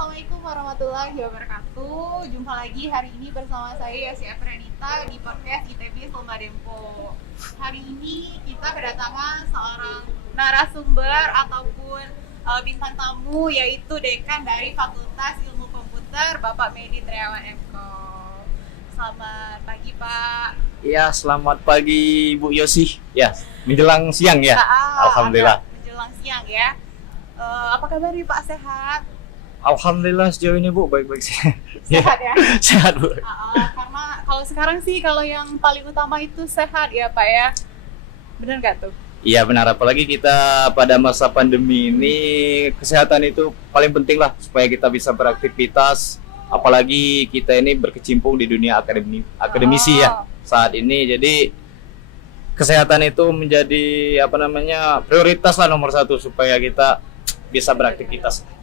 Assalamualaikum warahmatullahi wabarakatuh. Jumpa lagi hari ini bersama saya Yasi Apranita di podcast ITB Selma Dempo. Hari ini kita kedatangan seorang narasumber ataupun bintang tamu, yaitu dekan dari Fakultas Ilmu Komputer, Bapak Medi Triawan MKo. Selamat pagi, Pak. Ya, selamat pagi Bu Yosi. Ya, menjelang siang ya. Alhamdulillah. Menjelang siang ya. Apa kabar nih Pak, sehat? Alhamdulillah sejauh ini Bu baik-baik sih. Sehat ya? Sehat Bu. Karena kalau sekarang sih kalau yang paling utama itu sehat ya Pak ya. Benar nggak tuh? Iya benar, apalagi kita pada masa pandemi ini kesehatan itu paling penting lah supaya kita bisa beraktivitas. Apalagi kita ini berkecimpung di dunia akademisi ya saat ini. Jadi kesehatan itu menjadi prioritas lah nomor satu supaya kita bisa beraktivitas.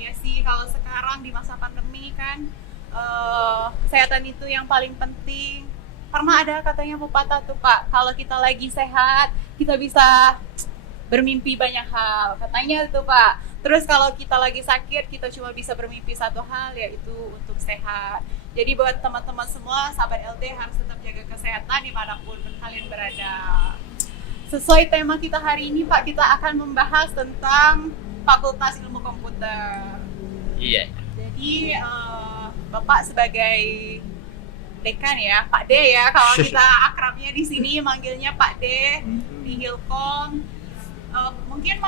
Iya sih, kalau sekarang di masa pandemi kan kesehatan itu yang paling penting. Karena ada katanya pepatah tuh Pak, kalau kita lagi sehat, kita bisa bermimpi banyak hal. Katanya itu Pak. Terus kalau kita lagi sakit, kita cuma bisa bermimpi satu hal, yaitu untuk sehat. Jadi buat teman-teman semua, sahabat LD harus tetap jaga kesehatan dimanapun kalian berada. Sesuai tema kita hari ini Pak, kita akan membahas tentang Fakultas Ilmu Komputer. Iya. Jadi Bapak sebagai dekan ya, Pak D ya, kalau kita akrabnya di sini manggilnya Pak D di Hilkom. Mungkin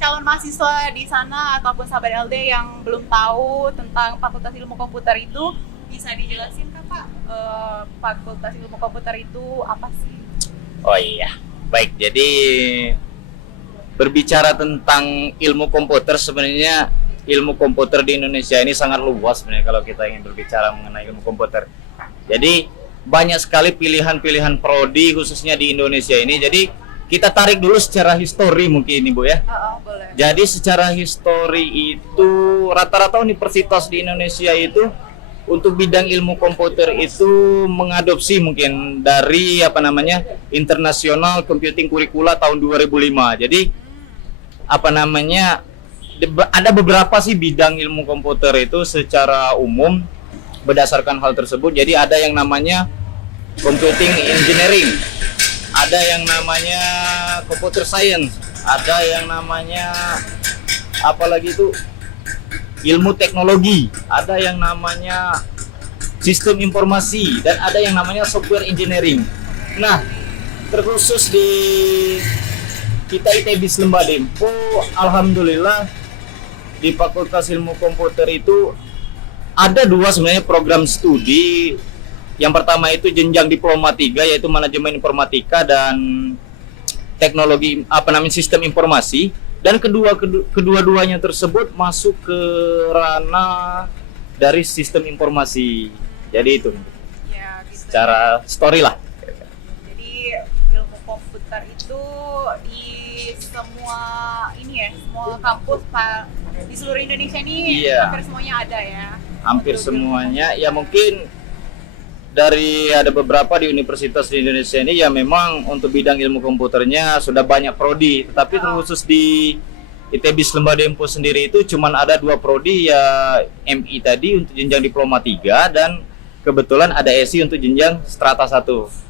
calon mahasiswa di sana ataupun sahabat LD yang belum tahu tentang Fakultas Ilmu Komputer itu, bisa dijelasin kan Pak, Fakultas Ilmu Komputer itu apa sih? Oh iya, baik. Jadi berbicara tentang ilmu komputer, sebenarnya ilmu komputer di Indonesia ini sangat luas sebenarnya kalau kita ingin berbicara mengenai ilmu komputer. Jadi banyak sekali pilihan-pilihan prodi khususnya di Indonesia ini. Jadi kita tarik dulu secara histori mungkin Ibu ya. Boleh. Jadi secara histori itu rata-rata universitas di Indonesia itu untuk bidang ilmu komputer itu mengadopsi mungkin dari International Computing Curricula tahun 2005. Jadi ada beberapa sih bidang ilmu komputer itu secara umum berdasarkan hal tersebut. Jadi ada yang namanya computing engineering, ada yang namanya computer science, ada yang namanya ilmu teknologi, ada yang namanya sistem informasi, dan ada yang namanya software engineering. Nah, terkhusus di kita ITB Selma Dempo, alhamdulillah di Fakultas Ilmu Komputer itu ada dua sebenarnya program studi. Yang pertama itu jenjang diploma 3, yaitu manajemen informatika dan teknologi sistem informasi, dan kedua-duanya tersebut masuk ke ranah dari sistem informasi. Jadi itu Ya, gitu. secara story lah. Jadi ilmu komputer itu di semua kampus Pak, di seluruh Indonesia ini hampir semuanya ada ya. Hampir semuanya ya, mungkin dari ada beberapa di universitas di Indonesia ini ya memang untuk bidang ilmu komputernya sudah banyak prodi, tetapi terkhusus di ITB Selma Dempo sendiri itu cuman ada 2 prodi, ya MI tadi untuk jenjang diploma 3 dan kebetulan ada SI untuk jenjang strata 1.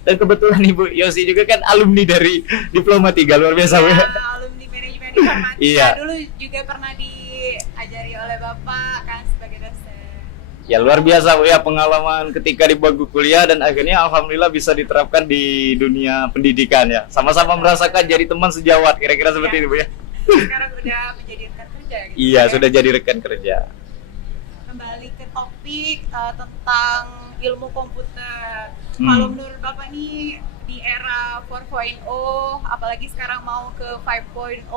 Dan kebetulan Ibu Yosi juga kan alumni dari diploma 3, luar biasa Bu. Alumni manajemen informatika. Iya. Dulu juga pernah diajari oleh Bapak kan sebagai dosen. Ya luar biasa Bu ya, pengalaman ketika di bangku kuliah dan akhirnya alhamdulillah bisa diterapkan di dunia pendidikan ya. Sama-sama merasakan jadi teman sejawat, kira-kira seperti ini Bu ya. Sekarang udah menjadi rekan kerja gitu. Iya, sudah jadi rekan kerja. Kembali ke topik tentang ilmu komputer. Kalau menurut Bapak nih di era 4.0, apalagi sekarang mau ke 5.0,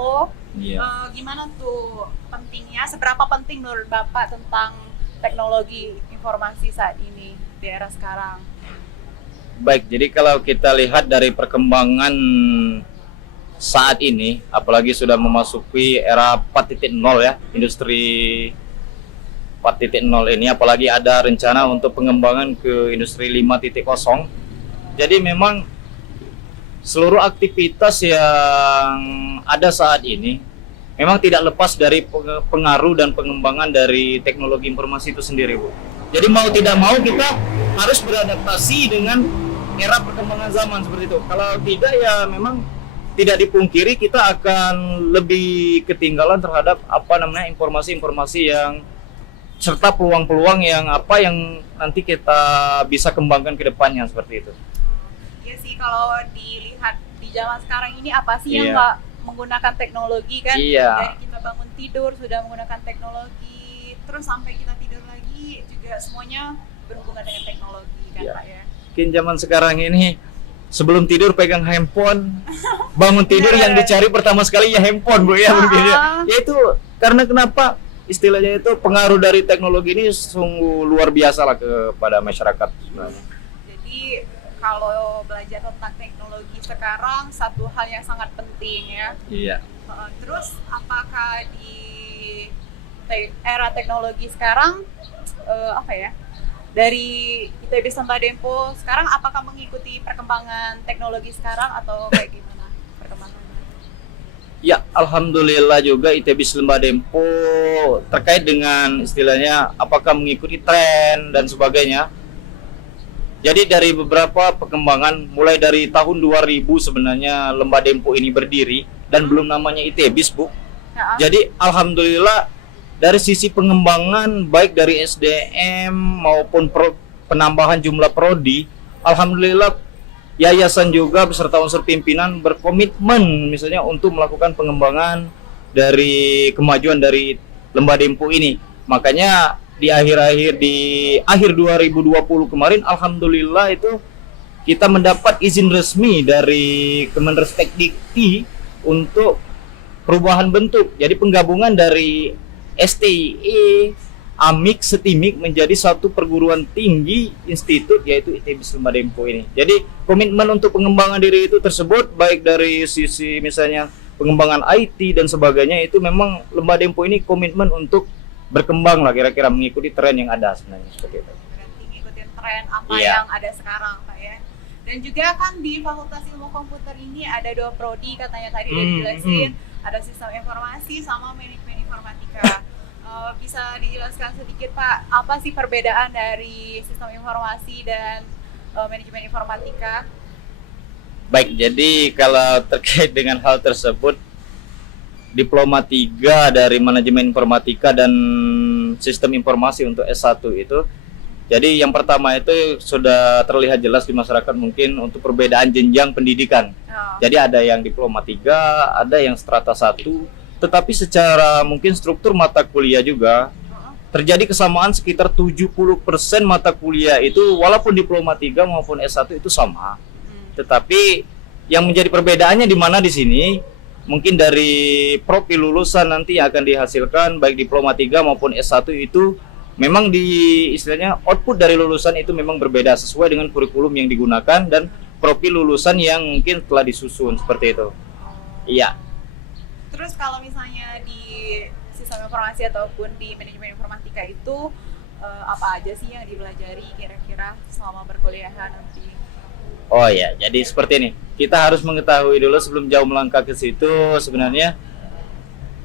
gimana tuh pentingnya, seberapa penting menurut Bapak tentang teknologi informasi saat ini di era sekarang? Baik, jadi kalau kita lihat dari perkembangan saat ini, apalagi sudah memasuki era 4.0 ya, industri 4.0 ini, apalagi ada rencana untuk pengembangan ke industri 5.0. Jadi memang seluruh aktivitas yang ada saat ini memang tidak lepas dari pengaruh dan pengembangan dari teknologi informasi itu sendiri, Bu. Jadi mau tidak mau kita harus beradaptasi dengan era perkembangan zaman seperti itu. Kalau tidak ya memang tidak dipungkiri kita akan lebih ketinggalan terhadap informasi-informasi yang serta peluang-peluang yang nanti kita bisa kembangkan ke depannya seperti itu. Iya sih, kalau dilihat di zaman sekarang ini apa sih yang Iya. nggak menggunakan teknologi kan? Iya. Dari kita bangun tidur sudah menggunakan teknologi, terus sampai kita tidur lagi juga semuanya berhubungan dengan teknologi kan Iya. Pak ya? Mungkin zaman sekarang ini sebelum tidur pegang handphone, bangun tidur yang dicari pertama sekali ya handphone, Bu ya mungkin ya. Yaitu karena kenapa? Istilahnya itu pengaruh dari teknologi ini sungguh luar biasa lah kepada masyarakat sebenarnya. Jadi kalau belajar tentang teknologi sekarang satu hal yang sangat penting ya. Iya. Terus apakah di era teknologi sekarang dari ITB Samba Dempo sekarang apakah mengikuti perkembangan teknologi sekarang atau kayak gimana perkembangannya? Ya, alhamdulillah juga ITB Samba Dempo terkait dengan istilahnya apakah mengikuti tren dan sebagainya. Jadi dari beberapa perkembangan mulai dari tahun 2000 sebenarnya Lembah Dempo ini berdiri dan belum namanya ITBIS, Bu. Jadi alhamdulillah dari sisi pengembangan baik dari SDM maupun penambahan jumlah prodi, alhamdulillah yayasan juga beserta unsur pimpinan berkomitmen misalnya untuk melakukan pengembangan dari kemajuan dari Lembah Dempo ini. Makanya di akhir 2020 kemarin alhamdulillah itu kita mendapat izin resmi dari Kemenristek-Dikti untuk perubahan bentuk. Jadi penggabungan dari STIE, AMIK, SETIMIK menjadi satu perguruan tinggi institut yaitu ITB Lembah Dempo ini. Jadi komitmen untuk pengembangan diri itu tersebut baik dari sisi misalnya pengembangan IT dan sebagainya itu memang Lembah Dempo ini komitmen untuk berkembang lah kira-kira mengikuti tren yang ada sebenarnya seperti itu. Berarti ngikutin tren apa yang ada sekarang Pak ya. Dan juga kan di Fakultas Ilmu Komputer ini ada 2 prodi katanya tadi udah dijelasin, ada sistem informasi sama manajemen informatika. Bisa dijelaskan sedikit Pak, apa sih perbedaan dari sistem informasi dan manajemen informatika? Baik, jadi kalau terkait dengan hal tersebut, Diploma 3 dari manajemen informatika dan sistem informasi untuk S1 itu, jadi yang pertama itu sudah terlihat jelas di masyarakat mungkin untuk perbedaan jenjang pendidikan. Jadi ada yang Diploma 3, ada yang strata 1, tetapi secara mungkin struktur mata kuliah juga terjadi kesamaan sekitar 70% mata kuliah itu walaupun Diploma 3 maupun S1 itu sama. Tetapi yang menjadi perbedaannya di mana di sini mungkin dari profil lulusan nanti yang akan dihasilkan baik Diploma 3 maupun S1 itu memang di istilahnya output dari lulusan itu memang berbeda sesuai dengan kurikulum yang digunakan dan profil lulusan yang mungkin telah disusun seperti itu. Iya. Terus kalau misalnya di sistem informasi ataupun di manajemen informatika itu apa aja sih yang dipelajari kira-kira selama berkuliahan nanti? Oh ya, jadi seperti ini. Kita harus mengetahui dulu sebelum jauh melangkah ke situ sebenarnya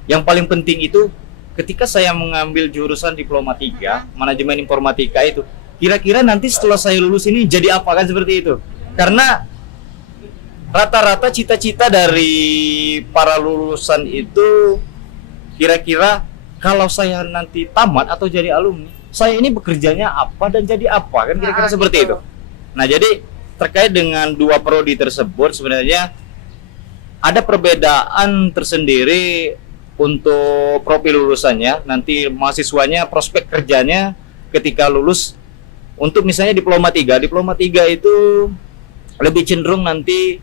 yang paling penting itu ketika saya mengambil jurusan Diploma 3 manajemen informatika itu kira-kira nanti setelah saya lulus ini jadi apa kan seperti itu. Karena rata-rata cita-cita dari para lulusan itu kira-kira kalau saya nanti tamat atau jadi alumni, saya ini bekerjanya apa dan jadi apa kan kira-kira seperti itu. Nah, jadi terkait dengan 2 prodi tersebut sebenarnya ada perbedaan tersendiri untuk profil lulusannya. Nanti mahasiswanya prospek kerjanya ketika lulus untuk misalnya Diploma 3 itu lebih cenderung nanti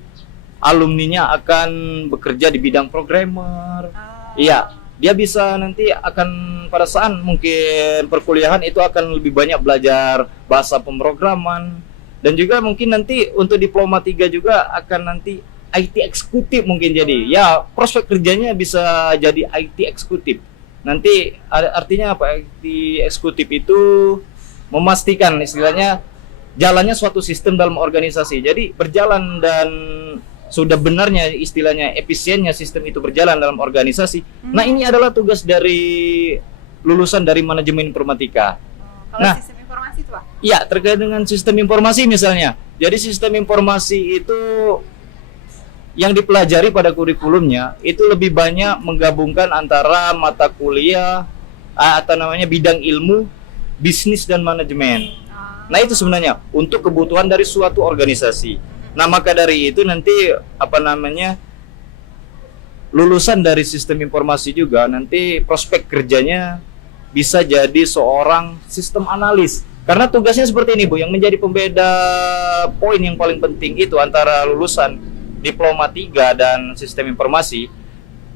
alumninya akan bekerja di bidang programmer. Iya, dia bisa nanti akan pada saat mungkin perkuliahan itu akan lebih banyak belajar bahasa pemrograman dan juga mungkin nanti untuk Diploma 3 juga akan nanti IT eksekutif mungkin jadi. Ya, prospek kerjanya bisa jadi IT eksekutif. Nanti artinya apa? IT eksekutif itu memastikan istilahnya jalannya suatu sistem dalam organisasi. Jadi berjalan dan sudah benarnya istilahnya efisiennya sistem itu berjalan dalam organisasi. Nah, ini adalah tugas dari lulusan dari manajemen informatika. Kalau Nah, sistem informasi itu Pak? ya, terkait dengan sistem informasi misalnya. Jadi sistem informasi itu yang dipelajari pada kurikulumnya itu lebih banyak menggabungkan antara mata kuliah atau namanya bidang ilmu, bisnis dan manajemen. Nah, itu sebenarnya untuk kebutuhan dari suatu organisasi. Nah, maka dari itu nanti apa namanya lulusan dari sistem informasi juga nanti prospek kerjanya bisa jadi seorang sistem analis. Karena tugasnya seperti ini, Bu, yang menjadi pembeda poin yang paling penting itu antara lulusan diploma 3 dan sistem informasi.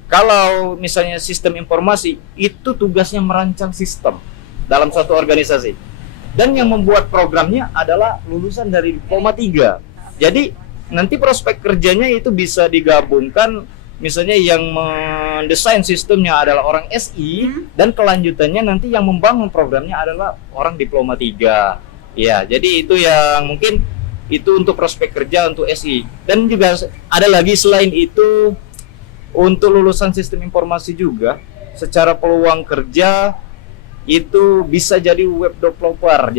Kalau misalnya sistem informasi itu tugasnya merancang sistem dalam suatu organisasi. Dan yang membuat programnya adalah lulusan dari diploma 3. Jadi nanti prospek kerjanya itu bisa digabungkan, misalnya yang mendesain sistemnya adalah orang SI dan kelanjutannya nanti yang membangun programnya adalah orang diploma 3. Ya, jadi itu yang mungkin itu untuk prospek kerja untuk SI. Dan juga ada lagi selain itu untuk lulusan sistem informasi juga secara peluang kerja itu bisa jadi web developer.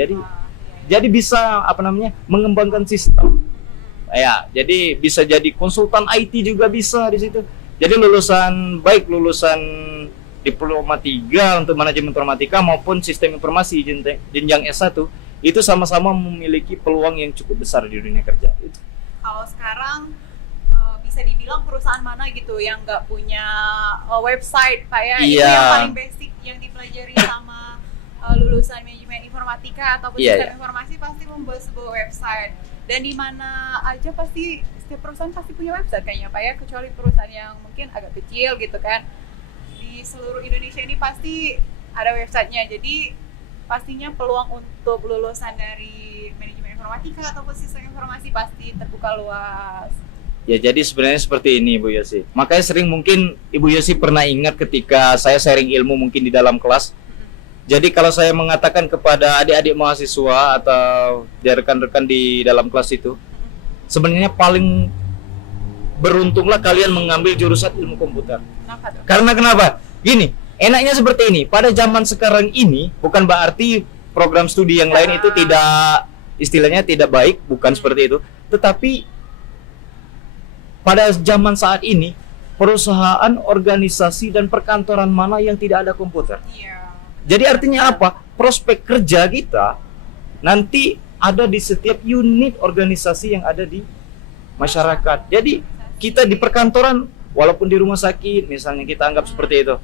Jadi bisa apa namanya mengembangkan sistem. Ya, jadi bisa jadi konsultan IT juga bisa di situ. Jadi lulusan diploma 3 untuk manajemen informatika maupun sistem informasi jenjang S1 itu sama-sama memiliki peluang yang cukup besar di dunia kerja. Kalau sekarang bisa dibilang perusahaan mana gitu yang nggak punya website Pak ya? Itu yang paling basic yang dipelajari sama lulusan manajemen informatika ataupun sistem informasi pasti membuat sebuah website. Dan di mana aja pasti setiap perusahaan pasti punya website kayaknya Pak ya, kecuali perusahaan yang mungkin agak kecil gitu kan. Di seluruh Indonesia ini pasti ada websitenya. Jadi pastinya peluang untuk lulusan dari manajemen informatika ataupun sistem informasi pasti terbuka luas. Ya, jadi sebenarnya seperti ini Ibu Yosi. Makanya sering mungkin Ibu Yosi pernah ingat ketika saya sharing ilmu mungkin di dalam kelas. Jadi kalau saya mengatakan kepada adik-adik mahasiswa atau rekan-rekan di dalam kelas itu, sebenarnya paling beruntunglah kalian mengambil jurusan ilmu komputer. Karena kenapa? Gini, enaknya seperti ini. Pada zaman sekarang ini, bukan berarti program studi yang lain itu tidak, istilahnya tidak baik, bukan seperti itu. Tetapi pada zaman saat ini, perusahaan, organisasi, dan perkantoran mana yang tidak ada komputer? Jadi artinya apa? Prospek kerja kita nanti ada di setiap unit organisasi yang ada di masyarakat. Jadi kita di perkantoran, walaupun di rumah sakit, misalnya kita anggap seperti itu,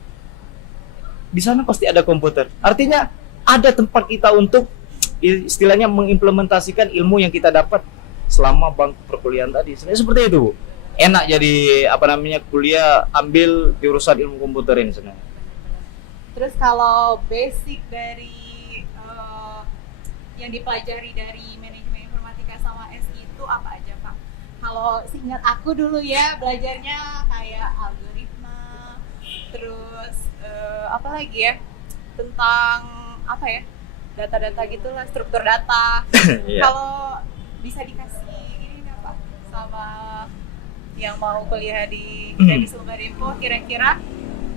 di sana pasti ada komputer. Artinya ada tempat kita untuk istilahnya mengimplementasikan ilmu yang kita dapat selama bangku perkuliahan tadi. Sebenarnya seperti itu. Enak jadi apa namanya kuliah ambil jurusan ilmu komputer ini sebenarnya. Terus kalau basic dari yang dipelajari dari manajemen informatika sama SI itu apa aja Pak? Kalau seingat aku dulu ya belajarnya kayak algoritma, terus apa lagi ya tentang apa ya data-data gitulah, struktur data. Kalau bisa dikasih ini nggak Pak sama yang mau kuliah di Akademi Sumber Info kira-kira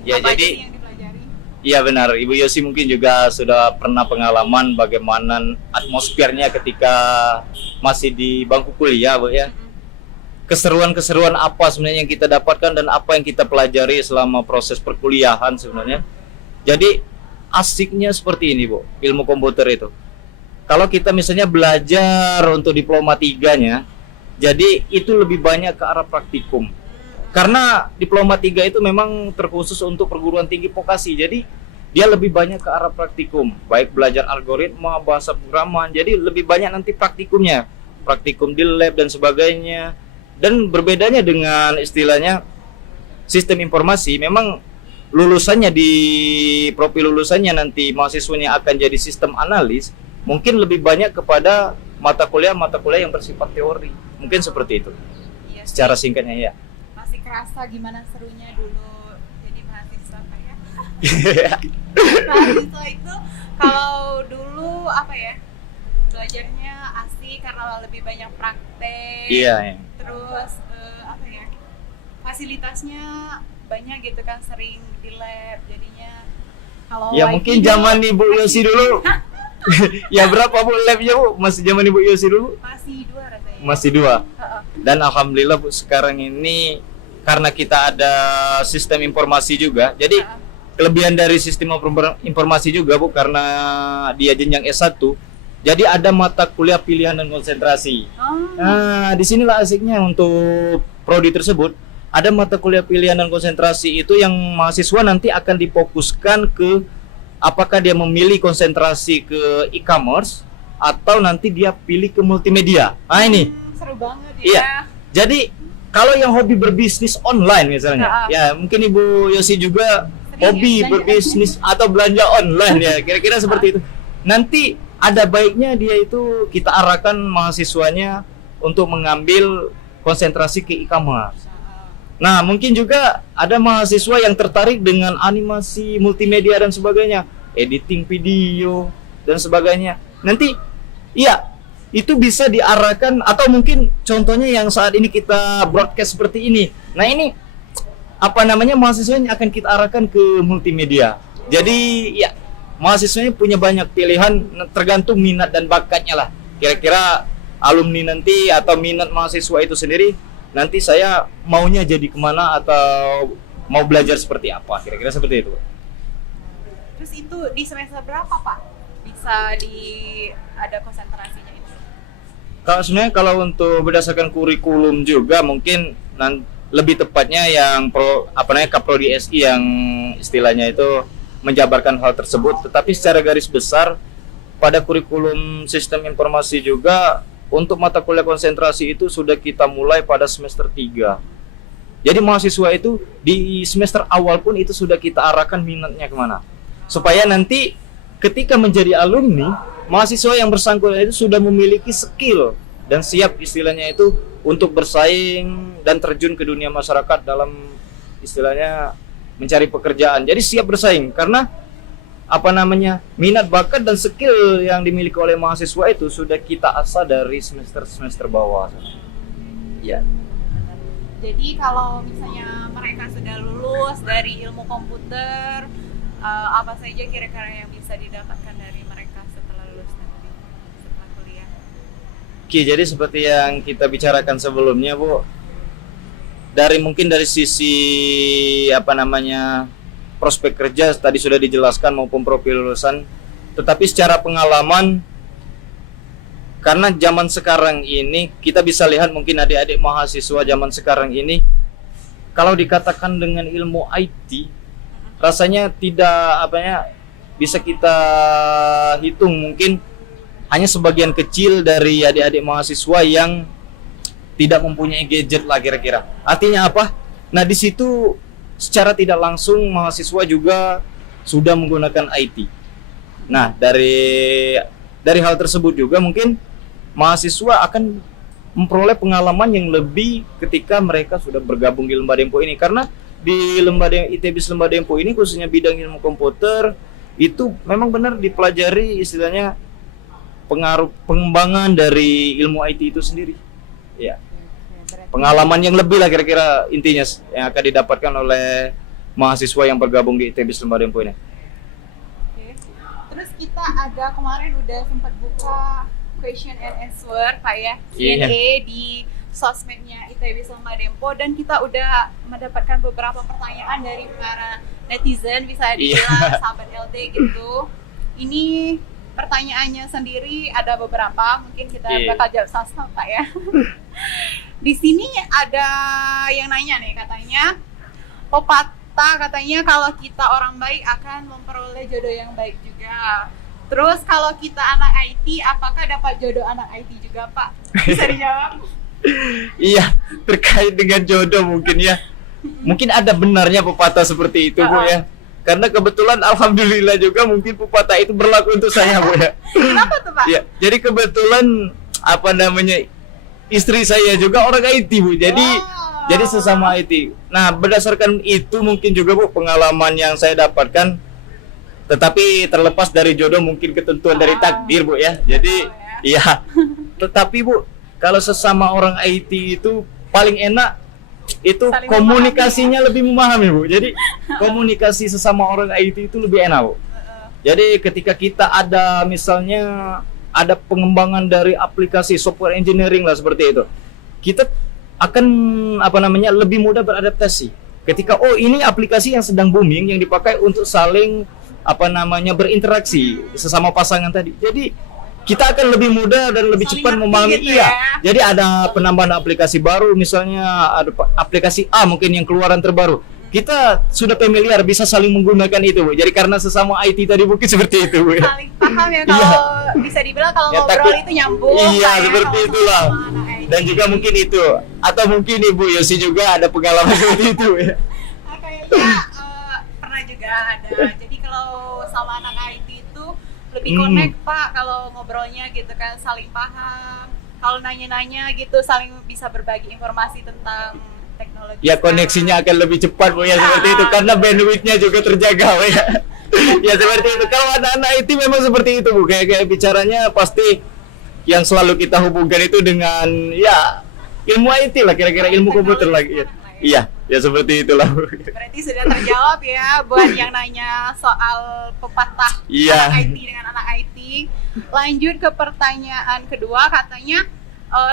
ya, apa jadi aja yang dipelajari? Iya benar, Ibu Yosi mungkin juga sudah pernah pengalaman bagaimana atmosfernya ketika masih di bangku kuliah, Bu ya. Keseruan-keseruan apa sebenarnya yang kita dapatkan dan apa yang kita pelajari selama proses perkuliahan sebenarnya. Jadi asiknya seperti ini, Bu, ilmu komputer itu. Kalau kita misalnya belajar untuk diploma 3-nya, jadi itu lebih banyak ke arah praktikum. Karena diploma 3 itu memang terkhusus untuk perguruan tinggi vokasi. Jadi dia lebih banyak ke arah praktikum, baik belajar algoritma, bahasa pemrograman. Jadi lebih banyak nanti praktikumnya, praktikum di lab dan sebagainya. Dan berbedanya dengan istilahnya sistem informasi, memang lulusannya di profil lulusannya nanti mahasiswanya akan jadi sistem analis, mungkin lebih banyak kepada mata kuliah yang bersifat teori. Mungkin seperti itu. Iya, secara singkatnya ya. Masih kerasa gimana serunya dulu jadi mahasiswa Pak ya? Mahasiswa itu kalau dulu apa ya belajarnya asik karena lebih banyak praktek. Iya. Terus apa ya fasilitasnya banyak gitu kan, sering di lab jadinya. Kalau Ya lagi mungkin zaman Ibu Yosi dulu. Ya berapa Bu labnya Bu? Masih zaman Ibu Yosi dulu? masih 2 rasanya. Masih 2. Heeh. Dan alhamdulillah Bu sekarang ini karena kita ada sistem informasi juga. Jadi kelebihan dari sistem informasi juga Bu, karena dia jenjang S1. Jadi ada mata kuliah pilihan dan konsentrasi. Oh. Nah, disinilah asiknya untuk prodi tersebut. Ada mata kuliah pilihan dan konsentrasi itu yang mahasiswa nanti akan difokuskan ke apakah dia memilih konsentrasi ke e-commerce atau nanti dia pilih ke multimedia. Nah ini, Seru banget ya. Iya. Jadi kalau yang hobi berbisnis online misalnya, Ya. ya mungkin Ibu Yosi juga Sering hobi ya, belanja. berbisnis atau belanja online ya, kira-kira seperti itu. Nanti ada baiknya dia itu kita arahkan mahasiswanya untuk mengambil konsentrasi ke e-commerce. Nah, mungkin juga ada mahasiswa yang tertarik dengan animasi, multimedia dan sebagainya, editing video dan sebagainya. Nanti, iya, itu bisa diarahkan atau mungkin contohnya yang saat ini kita broadcast seperti ini. Nah, ini apa namanya mahasiswanya akan kita arahkan ke multimedia. Jadi, ya, mahasiswanya punya banyak pilihan tergantung minat dan bakatnya lah. Kira-kira alumni nanti atau minat mahasiswa itu sendiri nanti saya maunya jadi kemana atau mau belajar seperti apa, kira-kira seperti itu. Terus itu di semester berapa Pak? Bisa ada konsentrasinya itu? Kalau sebenarnya kalau untuk berdasarkan kurikulum juga mungkin lebih tepatnya yang Kaprodi SI yang istilahnya itu menjabarkan hal tersebut, tetapi secara garis besar pada kurikulum sistem informasi juga untuk mata kuliah konsentrasi itu sudah kita mulai pada semester 3. Jadi mahasiswa itu di semester awal pun itu sudah kita arahkan minatnya kemana, supaya nanti ketika menjadi alumni, mahasiswa yang bersangkutan itu sudah memiliki skill dan siap istilahnya itu untuk bersaing dan terjun ke dunia masyarakat dalam istilahnya mencari pekerjaan. Jadi siap bersaing karena minat bakat dan skill yang dimiliki oleh mahasiswa itu sudah kita asah dari semester bawah. Ya. Jadi kalau misalnya mereka sudah lulus dari ilmu komputer, apa saja kira-kira yang bisa didapatkan dari mereka setelah lulus nanti, setelah kuliah? Oke, jadi seperti yang kita bicarakan sebelumnya, Bu. Mungkin dari sisi prospek kerja tadi sudah dijelaskan maupun profil lulusan, tetapi secara pengalaman karena zaman sekarang ini kita bisa lihat mungkin adik-adik mahasiswa zaman sekarang ini kalau dikatakan dengan ilmu IT rasanya tidak bisa kita hitung mungkin hanya sebagian kecil dari adik-adik mahasiswa yang tidak mempunyai gadget lah kira-kira. Artinya apa? Nah, di situ secara tidak langsung mahasiswa juga sudah menggunakan IT. Nah, dari hal tersebut juga mungkin mahasiswa akan memperoleh pengalaman yang lebih ketika mereka sudah bergabung di Lembah Dempo ini, karena di ITB Lembah Dempo ini khususnya bidang ilmu komputer itu memang benar dipelajari istilahnya pengembangan dari ilmu IT itu sendiri. Ya. Pengalaman yang lebih lah kira-kira intinya yang akan didapatkan oleh mahasiswa yang bergabung di ITB Lembah Dempo ini. Oke. Terus kita ada kemarin udah sempat buka question and answer Pak ya, Iya. Q&A di sosmednya ITB Lembah Dempo, dan kita udah mendapatkan beberapa pertanyaan dari para netizen, bisa dibilang sahabat LD gitu. Ini pertanyaannya sendiri ada beberapa, mungkin kita bakal jawab sama Pak ya. Di sini ada yang nanya nih, katanya pepatah katanya kalau kita orang baik akan memperoleh jodoh yang baik juga. Terus kalau kita anak IT, apakah dapat jodoh anak IT juga Pak? Bisa dijawab? Iya, terkait dengan jodoh mungkin ya. Mungkin ada benarnya pepatah seperti itu, Bu ya. Karena kebetulan alhamdulillah juga mungkin pepatah itu berlaku untuk saya, Bu ya. Kenapa tuh Pak? Ya, jadi kebetulan istri saya juga orang IT, Bu. Jadi sesama IT. Nah, berdasarkan itu mungkin juga Bu pengalaman yang saya dapatkan. Tetapi terlepas dari jodoh mungkin ketentuan dari takdir, Bu ya. Jadi ya. Tetapi Bu, kalau sesama orang IT itu paling enak itu Saling komunikasinya lebih memahami Bu. Jadi komunikasi sesama orang IT itu lebih enak Bu. Jadi ketika kita ada misalnya ada pengembangan dari aplikasi software engineering lah seperti itu, kita akan apa namanya lebih mudah beradaptasi. Ketika oh ini aplikasi yang sedang booming yang dipakai untuk saling apa namanya berinteraksi sesama pasangan tadi. Jadi kita akan lebih mudah dan lebih Saling cepat ngerti memahami gitu iya. ya. Jadi ada penambahan aplikasi baru misalnya ada aplikasi A mungkin yang keluaran terbaru. Kita sudah familiar bisa saling menggunakan itu Bu. Jadi karena sesama IT tadi mungkin seperti itu Bu. Saling paham ya kalau bisa dibilang kalau Ya, ngobrol takut- itu nyambung. Iya, kayak seperti kalau itulah. sama anak IT. Dan juga mungkin itu atau mungkin Ibu Yosi juga ada pengalaman seperti itu ya. Kayaknya pernah juga ada. Jadi kalau sama anak IT itu lebih connect Pak kalau ngobrolnya gitu kan, saling paham. Kalau nanya-nanya gitu saling bisa berbagi informasi tentang teknologi. Ya koneksinya akan lebih cepat Bu ya seperti itu karena bandwidthnya juga terjaga Bu ya. Ya seperti itu. Kalau anak-anak IT memang seperti itu Bu. Kayak bicaranya pasti yang selalu kita hubungkan itu dengan ya ilmu IT lah kira-kira ilmu komputer lagi ya. Iya, ya seperti itulah Bu. Berarti sudah terjawab ya buat yang nanya soal pepatah Iya. anak IT dengan anak IT. Lanjut ke pertanyaan kedua, katanya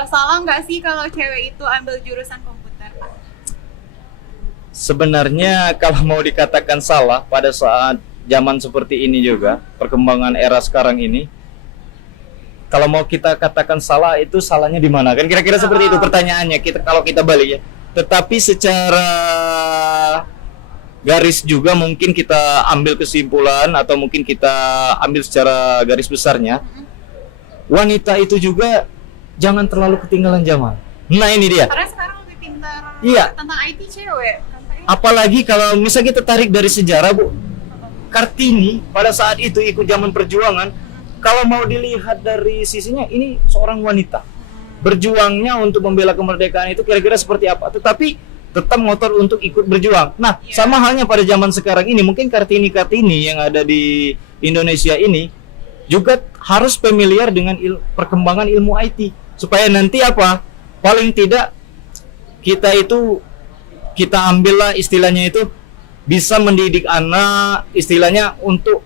salah nggak sih kalau cewek itu ambil jurusan komputer, Pak? Sebenarnya kalau mau dikatakan salah pada saat zaman seperti ini juga, perkembangan era sekarang ini, kalau mau kita katakan salah itu salahnya di mana? Kan kira-kira seperti itu pertanyaannya. Kalau kita balik ya. Tetapi secara garis juga mungkin kita ambil kesimpulan atau mungkin kita ambil secara garis besarnya. Wanita itu juga jangan terlalu ketinggalan zaman. Nah, ini dia. Karena sekarang lebih pintar Iya. tentang IT cewek. Apalagi kalau misalnya kita tarik dari sejarah Bu, Kartini pada saat itu ikut zaman perjuangan. Kalau mau dilihat dari sisinya, ini seorang wanita berjuangnya untuk membela kemerdekaan itu kira-kira seperti apa. Tetapi tetap ngotot untuk ikut berjuang. Nah, sama halnya pada zaman sekarang ini, mungkin Kartini yang ada di Indonesia ini juga harus familiar dengan perkembangan ilmu IT supaya nanti apa? Paling tidak kita ambillah istilahnya itu bisa mendidik anak istilahnya untuk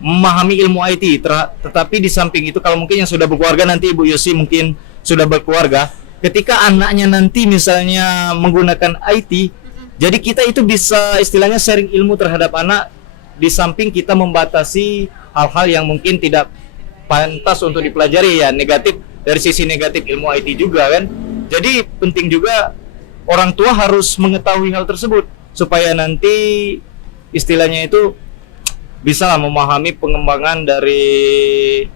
memahami ilmu IT. Tetapi di samping itu kalau mungkin yang sudah berkeluarga nanti Ibu Yosi mungkin sudah berkeluarga, ketika anaknya nanti misalnya menggunakan IT, jadi kita itu bisa istilahnya sharing ilmu terhadap anak di samping kita membatasi hal-hal yang mungkin tidak pantas untuk dipelajari ya, negatif dari sisi negatif ilmu IT juga kan. Jadi penting juga orang tua harus mengetahui hal tersebut supaya nanti istilahnya itu bisa memahami pengembangan dari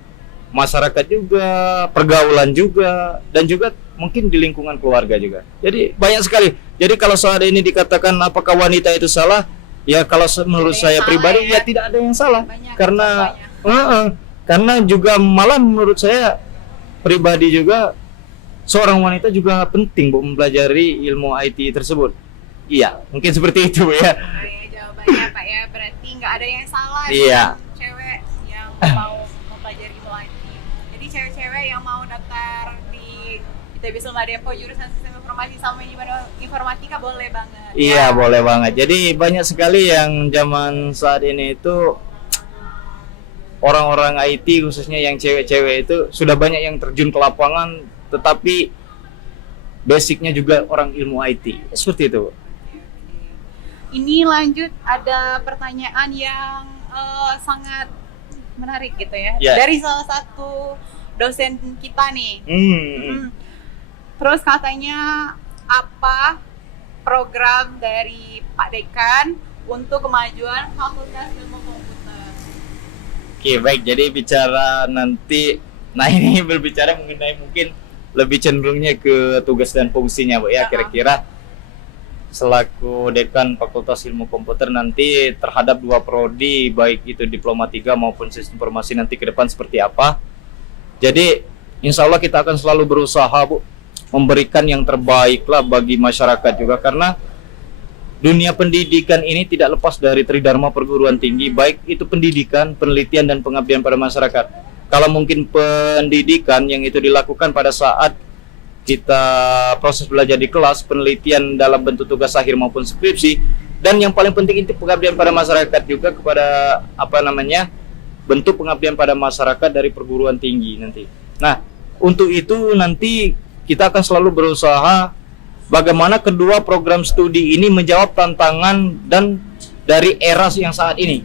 masyarakat juga, pergaulan juga, dan juga mungkin di lingkungan keluarga juga. Jadi banyak sekali. Jadi kalau soal ini dikatakan apakah wanita itu salah, ya kalau menurut saya pribadi ya tidak ada yang salah. Banyak, karena juga malah menurut saya pribadi juga seorang wanita juga penting Bu mempelajari ilmu IT tersebut. Iya, mungkin seperti itu ya. Jawabannya Pak ya, berarti nggak ada yang salah Iya. dengan cewek yang mau mempelajari ilmu IT. Jadi cewek-cewek yang mau daftar di ITB Depo jurusan Sistem Informasi sama Informatika boleh banget. Iya, boleh banget. Jadi banyak sekali yang zaman saat ini itu orang-orang IT khususnya yang cewek-cewek itu sudah banyak yang terjun ke lapangan, tetapi basicnya juga orang ilmu IT. Seperti itu. Ini lanjut ada pertanyaan yang sangat menarik gitu ya. Ya. Dari salah satu dosen kita nih. Terus katanya apa program dari Pak Dekan untuk kemajuan Fakultas Ilmu Komputer? Oke, baik. Jadi bicara nanti, nah ini berbicara mengenai mungkin lebih cenderungnya ke tugas dan fungsinya Bu ya, kira-kira selaku Dekan Fakultas Ilmu Komputer nanti terhadap dua prodi baik itu Diploma 3 maupun Sistem Informasi nanti ke depan seperti apa. Jadi insya Allah kita akan selalu berusaha Bu memberikan yang terbaik lah bagi masyarakat juga, karena dunia pendidikan ini tidak lepas dari tridharma perguruan tinggi, baik itu pendidikan, penelitian dan pengabdian pada masyarakat. Kalau mungkin pendidikan yang itu dilakukan pada saat kita proses belajar di kelas, penelitian dalam bentuk tugas akhir maupun skripsi, dan yang paling penting itu pengabdian pada masyarakat juga kepada bentuk pengabdian pada masyarakat dari perguruan tinggi nanti. Nah, untuk itu nanti kita akan selalu berusaha bagaimana kedua program studi ini menjawab tantangan dan dari era yang saat ini.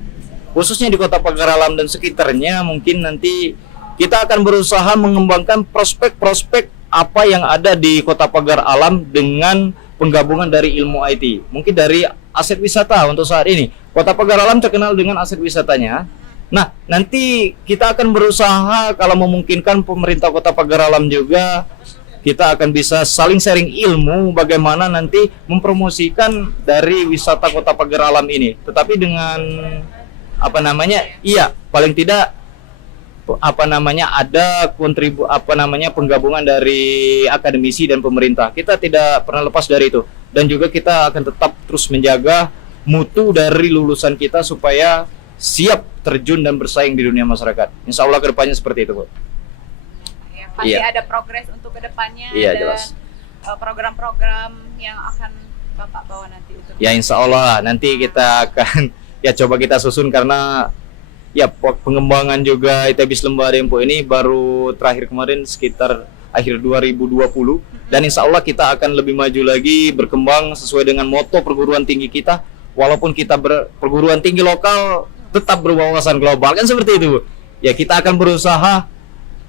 Khususnya di Kota Pagar Alam dan sekitarnya, mungkin nanti kita akan berusaha mengembangkan prospek-prospek apa yang ada di Kota Pagar Alam dengan penggabungan dari ilmu IT. Mungkin dari aset wisata untuk saat ini. Kota Pagar Alam terkenal dengan aset wisatanya. Nah, nanti kita akan berusaha kalau memungkinkan pemerintah Kota Pagar Alam juga, kita akan bisa saling sharing ilmu bagaimana nanti mempromosikan dari wisata Kota Pagar Alam ini. Tetapi dengan paling tidak ada penggabungan dari akademisi dan pemerintah. Kita tidak pernah lepas dari itu, dan juga kita akan tetap terus menjaga mutu dari lulusan kita supaya siap terjun dan bersaing di dunia masyarakat. Insya Allah kedepannya seperti itu, Bu. Ya, pasti ada progres untuk kedepannya, dan jelas. Program-program yang akan Bapak bawa nanti untuk ya insya Allah nanti kita akan coba kita susun, karena pengembangan juga ITB Lembah Dempo ini baru terakhir kemarin sekitar akhir 2020, dan insya Allah kita akan lebih maju lagi, berkembang sesuai dengan moto perguruan tinggi kita. Walaupun kita perguruan tinggi lokal, tetap berwawasan global, kan seperti itu, Bu. Ya, kita akan berusaha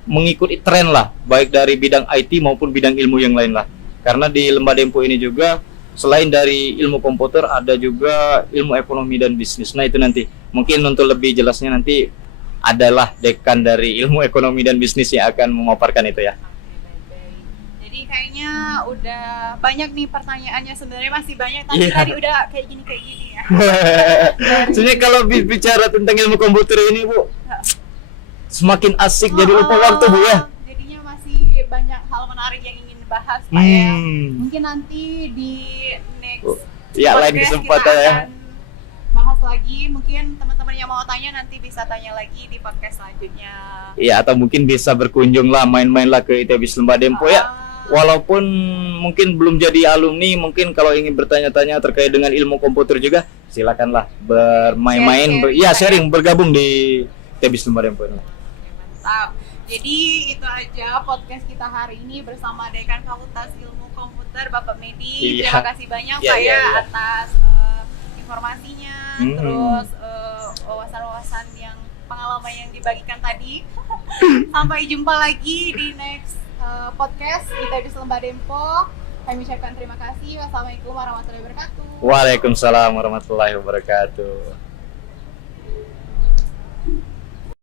mengikuti tren lah, baik dari bidang IT maupun bidang ilmu yang lain lah. Karena di Lembah Dempo ini juga selain dari ilmu komputer, ada juga ilmu ekonomi dan bisnis. Nah, itu nanti mungkin untuk lebih jelasnya nanti adalah dekan dari ilmu ekonomi dan bisnis yang akan memaparkan itu ya. Jadi kayaknya udah banyak nih pertanyaannya, sebenarnya masih banyak, tapi tadi udah kayak gini ya. Sebenarnya kalau bicara tentang ilmu komputer ini, Bu, semakin asik, jadi lupa waktu, Bu ya. Jadinya masih banyak hal menarik yang ingin dibahas, Pak ya. Mungkin nanti di next lain kesempatan ya. Bahas lagi, mungkin teman-teman yang mau tanya nanti bisa tanya lagi di podcast selanjutnya. Iya, atau mungkin bisa berkunjung lah, main-main lah ke ITB Lembah Dempo ya. Walaupun mungkin belum jadi alumni, mungkin kalau ingin bertanya-tanya terkait dengan ilmu komputer juga, silakanlah bermain-main, sharing, bergabung di ITB Lembah Dempo ini. Mantap. Jadi itu aja podcast kita hari ini bersama Dekan Fakultas Ilmu Komputer, Bapak Medi. Terima kasih banyak Pak atas informasinya, terus wawasan-wawasan yang pengalaman yang dibagikan tadi. Sampai jumpa lagi di next podcast ITB Lembah Dempo. Kami ucapkan terima kasih. Wassalamualaikum warahmatullahi wabarakatuh. Waalaikumsalam warahmatullahi wabarakatuh.